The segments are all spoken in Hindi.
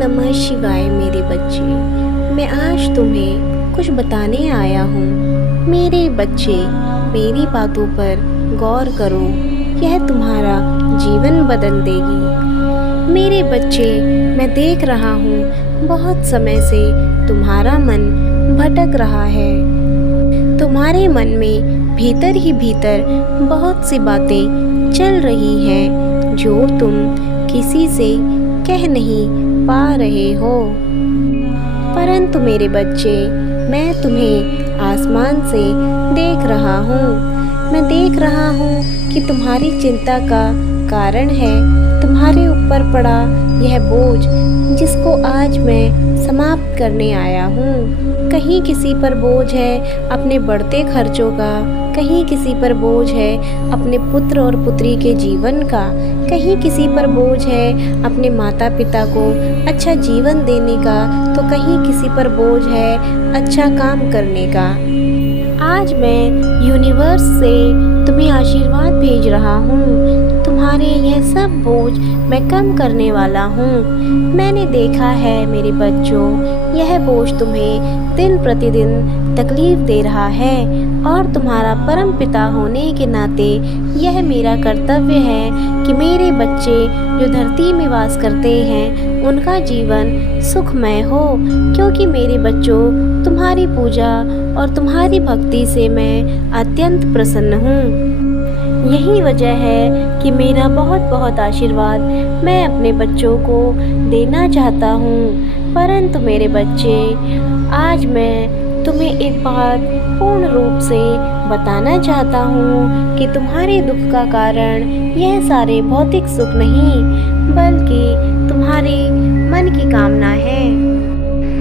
नमः शिवाय मेरे बच्चे। मैं आज तुम्हें कुछ बताने आया हूँ। मेरे बच्चे, मेरी बातों पर गौर करो, यह तुम्हारा जीवन बदल देगी। मेरे बच्चे, मैं देख रहा हूँ बहुत समय से तुम्हारा मन भटक रहा है। तुम्हारे मन में भीतर ही भीतर बहुत सी बातें चल रही हैं जो तुम किसी से कह नहीं पा रहे हो। परंतु मेरे बच्चे, मैं तुम्हें आसमान से देख रहा हूँ। मैं देख रहा हूँ कि तुम्हारी चिंता का कारण है तुम्हारे ऊपर पड़ा यह बोझ, जिसको आज मैं समाप्त करने आया हूँ। कहीं किसी पर बोझ है अपने बढ़ते खर्चों का, कहीं किसी पर बोझ है अपने पुत्र और पुत्री के जीवन का, कहीं किसी पर बोझ है अपने माता पिता को अच्छा जीवन देने का, तो कहीं किसी पर बोझ है अच्छा काम करने का। आज मैं यूनिवर्स से तुम्हें आशीर्वाद भेज रहा हूँ। तुम्हारे यह सब बोझ मैं कम करने वाला हूँ। मैंने देखा है मेरे बच्चों, यह बोझ तुम्हें दिन प्रतिदिन तकलीफ दे रहा है और तुम्हारा परम पिता होने के नाते यह मेरा कर्तव्य है कि मेरे बच्चे जो धरती में वास करते हैं उनका जीवन सुखमय हो, क्योंकि मेरे बच्चों तुम्हारी पूजा और तुम्हारी भक्ति से मैं अत्यंत प्रसन्न हूँ। यही वजह है कि मेरा बहुत बहुत आशीर्वाद मैं अपने बच्चों को देना चाहता हूँ। परंतु मेरे बच्चे, आज मैं तुम्हें एक बात पूर्ण रूप से बताना चाहता हूँ कि तुम्हारे दुख का कारण यह सारे भौतिक सुख नहीं, बल्कि तुम्हारे मन की कामना है।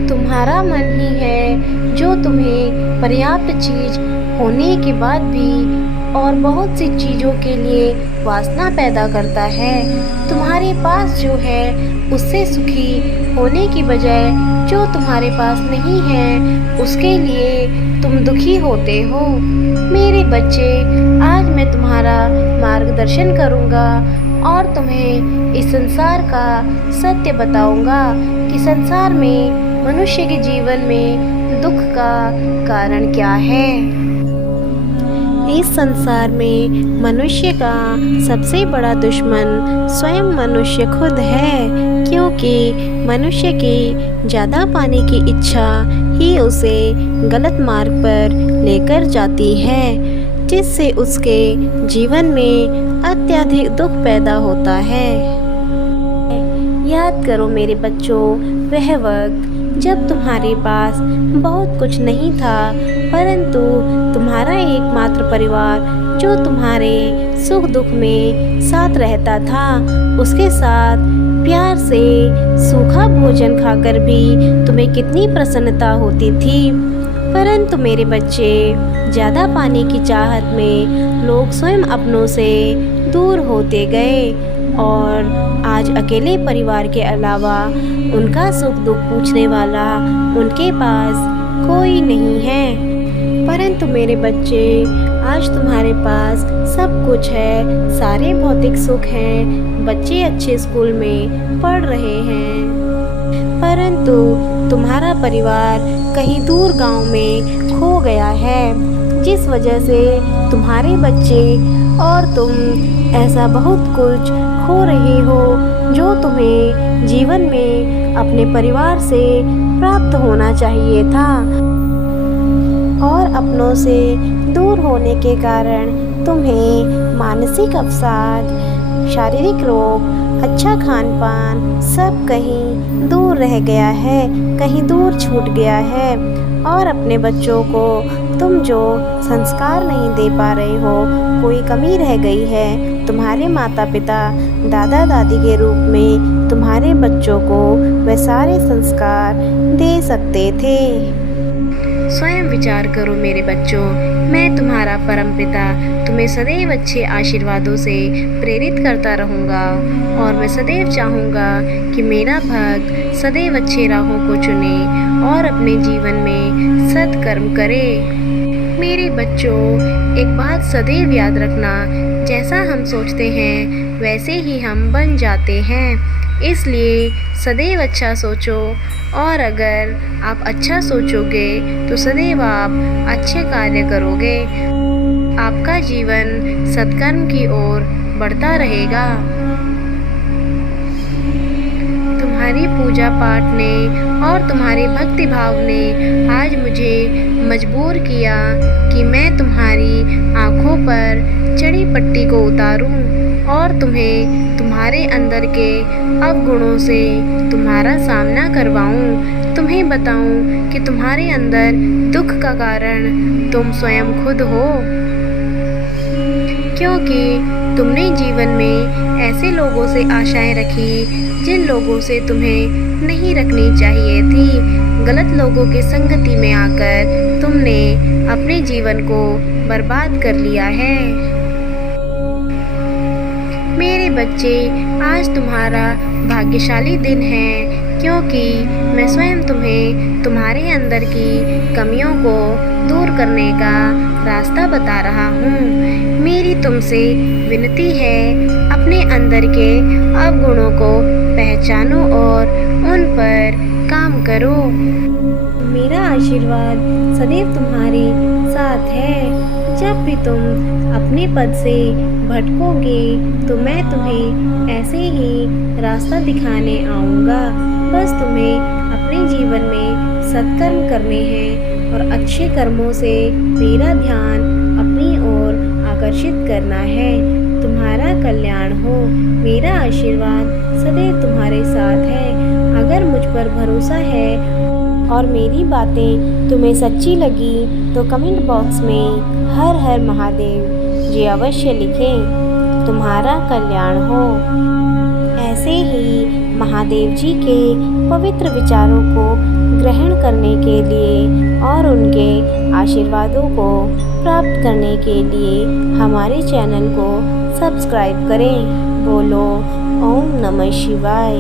तुम्हारा मन ही है जो तुम्हें पर्याप्त चीज होने के बाद भी और बहुत सी चीज़ों के लिए वासना पैदा करता है। तुम्हारे पास जो है उससे सुखी होने की बजाय जो तुम्हारे पास नहीं है उसके लिए तुम दुखी होते हो। मेरे बच्चे, आज मैं तुम्हारा मार्गदर्शन करूँगा और तुम्हें इस संसार का सत्य बताऊँगा कि संसार में मनुष्य के जीवन में दुख का कारण क्या है। इस संसार में मनुष्य का सबसे बड़ा दुश्मन स्वयं मनुष्य खुद है, क्योंकि मनुष्य की ज़्यादा पाने की इच्छा ही उसे गलत मार्ग पर लेकर जाती है, जिससे उसके जीवन में अत्यधिक दुख पैदा होता है। याद करो मेरे बच्चों, वह वक्त जब तुम्हारे पास बहुत कुछ नहीं था, परंतु तुम्हारा एकमात्र परिवार जो तुम्हारे सुख दुख में साथ रहता था, उसके साथ प्यार से सूखा भोजन खाकर भी तुम्हें कितनी प्रसन्नता होती थी। परंतु मेरे बच्चे, ज़्यादा पाने की चाहत में लोग स्वयं अपनों से दूर होते गए और आज अकेले परिवार के अलावा उनका सुख दुख पूछने वाला उनके पास कोई नहीं है। परंतु मेरे बच्चे, आज तुम्हारे पास सब कुछ है, सारे भौतिक सुख हैं, बच्चे अच्छे स्कूल में पढ़ रहे हैं, परंतु तुम्हारा परिवार कहीं दूर गांव में खो गया है, जिस वजह से तुम्हारे बच्चे और तुम ऐसा बहुत कुछ खो रहे हो जो तुम्हें जीवन में अपने परिवार से प्राप्त होना चाहिए था। और अपनों से दूर होने के कारण तुम्हें मानसिक अवसाद, शारीरिक रोग, अच्छा खान पान सब कहीं दूर रह गया है, कहीं दूर छूट गया है। और अपने बच्चों को तुम जो संस्कार नहीं दे पा रहे हो, कोई कमी रह गई है। तुम्हारे माता पिता, दादा दादी के रूप में तुम्हारे बच्चों को वे सारे संस्कार दे सकते थे। स्वयं विचार करो मेरे बच्चों, मैं तुम्हारा परमपिता तुम्हें सदैव अच्छे आशीर्वादों से प्रेरित करता रहूँगा और मैं सदैव चाहूँगा कि मेरा भक्त सदैव अच्छे राहों को चुने और अपने जीवन में सत्कर्म करे। मेरे बच्चों, एक बात सदैव याद रखना, जैसा हम सोचते हैं वैसे ही हम बन जाते हैं। इसलिए सदैव अच्छा सोचो, और अगर आप अच्छा सोचोगे तो सदैव आप अच्छे कार्य करोगे। आपका जीवन सत्कर्म की ओर बढ़ता रहेगा। तुम्हारी पूजा पाठ ने और तुम्हारे भक्ति भाव ने आज मुझे मजबूर किया कि मैं तुम्हारी आँखों पर चढ़ी पट्टी को उतारूं और तुम्हें तुम्हारे अंदर के अवगुणों से तुम्हारा सामना करवाऊं। तुम्हें बताऊं कि तुम्हारे अंदर दुख का कारण तुम स्वयं खुद हो, क्योंकि तुमने जीवन में ऐसे लोगों से आशाएं रखी जिन लोगों से तुम्हें नहीं रखनी चाहिए थी। गलत लोगों की संगति में आकर तुमने अपने जीवन को बर्बाद कर लिया है। मेरे बच्चे, आज तुम्हारा भाग्यशाली दिन है, क्योंकि मैं स्वयं तुम्हें तुम्हारे अंदर की कमियों को दूर करने का रास्ता बता रहा हूँ। मेरी तुमसे विनती है, अपने अंदर के अवगुणों को पहचानो और उन पर काम करो। मेरा आशीर्वाद सदैव तुम्हारे साथ है। जब भी तुम अपने पद से भटकोगे तो मैं तुम्हें ऐसे ही रास्ता दिखाने आऊँगा। बस तुम्हें अपने जीवन में सत्कर्म करने हैं और अच्छे कर्मों से मेरा ध्यान अपनी ओर आकर्षित करना है। तुम्हारा कल्याण हो। मेरा आशीर्वाद सदैव तुम्हारे साथ है। अगर मुझ पर भरोसा है और मेरी बातें तुम्हें सच्ची लगी तो कमेंट बॉक्स में हर हर महादेव जी अवश्य लिखें। तुम्हारा कल्याण हो। ऐसे ही महादेव जी के पवित्र विचारों को ग्रहण करने के लिए और उनके आशीर्वादों को प्राप्त करने के लिए हमारे चैनल को सब्सक्राइब करें। बोलो ओम नमः शिवाय।